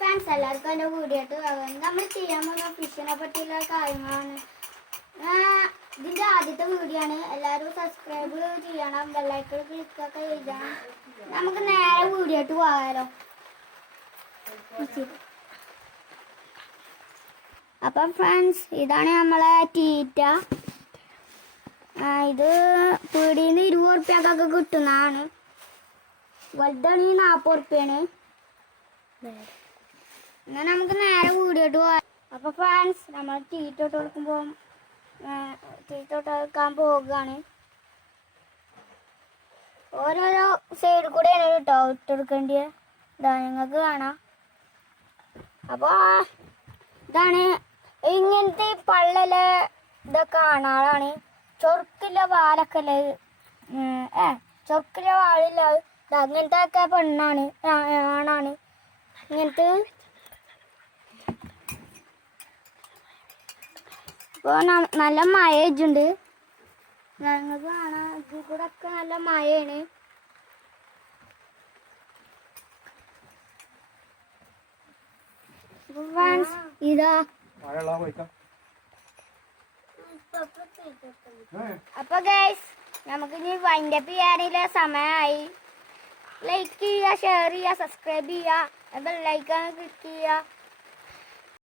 Friends എല്ലാവർക്കും എൻ്റെ വീഡിയോട്ട് നമ്മൾ ചെയ്യാൻ പോകുന്ന ഫിഷിനെ പറ്റിയുള്ള കാര്യങ്ങളാണ്. ഇതിൻ്റെ ആദ്യത്തെ വീഡിയോ ആണ്. എല്ലാവരും സബ്സ്ക്രൈബ് ചെയ്യണം, ബെല്ലൈക്കൺ ക്ലിക്കൊക്കെ ചെയ്യണം. നമുക്ക് നേരെ വീഡിയോട്ട് പോകാമല്ലോ. അപ്പം ഫ്രണ്ട്സ്, ഇതാണ് നമ്മളെ തീറ്റ. ഇത് പീടിയിൽ നിന്ന് 20 ഉറുപ്പ്യക്കൊക്കെ കിട്ടുന്നതാണ്. വലുതാണെങ്കിൽ 40 ഉറുപ്പ്യാണ്. എന്നാൽ നമുക്ക് നേരെ വീഡിയോട്ട് പോകാം. അപ്പോൾ ഫ്രണ്ട്സ്, നമ്മൾ തീറ്റ ഇട്ട് കൊടുക്കുമ്പോൾ തീറ്റ ഇട്ടെടുക്കാൻ പോവുകയാണ്. ഓരോരോ സൈഡിൽ കൂടെയാണ് കേട്ടോ ഇട്ടെടുക്കേണ്ടത്. ഇതാ നിങ്ങൾക്ക് കാണാം. അപ്പോൾ ഇതാണ് ഇങ്ങനത്തെ പള്ളല ഇതൊക്കെ ആണാളാണ്. ചൊറുക്കില്ല വാലൊക്കെ അല്ലേ, ചൊറുക്കില്ല വാളില്ല. അങ്ങനത്തെ ഒക്കെ പെണ്ണാണ്, ആണാണ് ഇങ്ങനത്തെ. ഇപ്പോൾ നല്ല മഴ ഇജുണ്ട്, ഞങ്ങൾക്ക് കാണാം. ഇതിൽ കൂടെ ഒക്കെ നല്ല മഴയാണ്. ഇതാ അപ്പൊ ഗൈസ്, നമുക്കിനി വൈൻഡപ്പ് ചെയ്യാനുള്ള സമയമായി. ലൈക്ക് ചെയ്യുക, ഷെയർ ചെയ്യുക, സബ്സ്ക്രൈബ് ചെയ്യുക, ബെൽ ഐക്കൺ ക്ലിക്ക് ചെയ്യുക.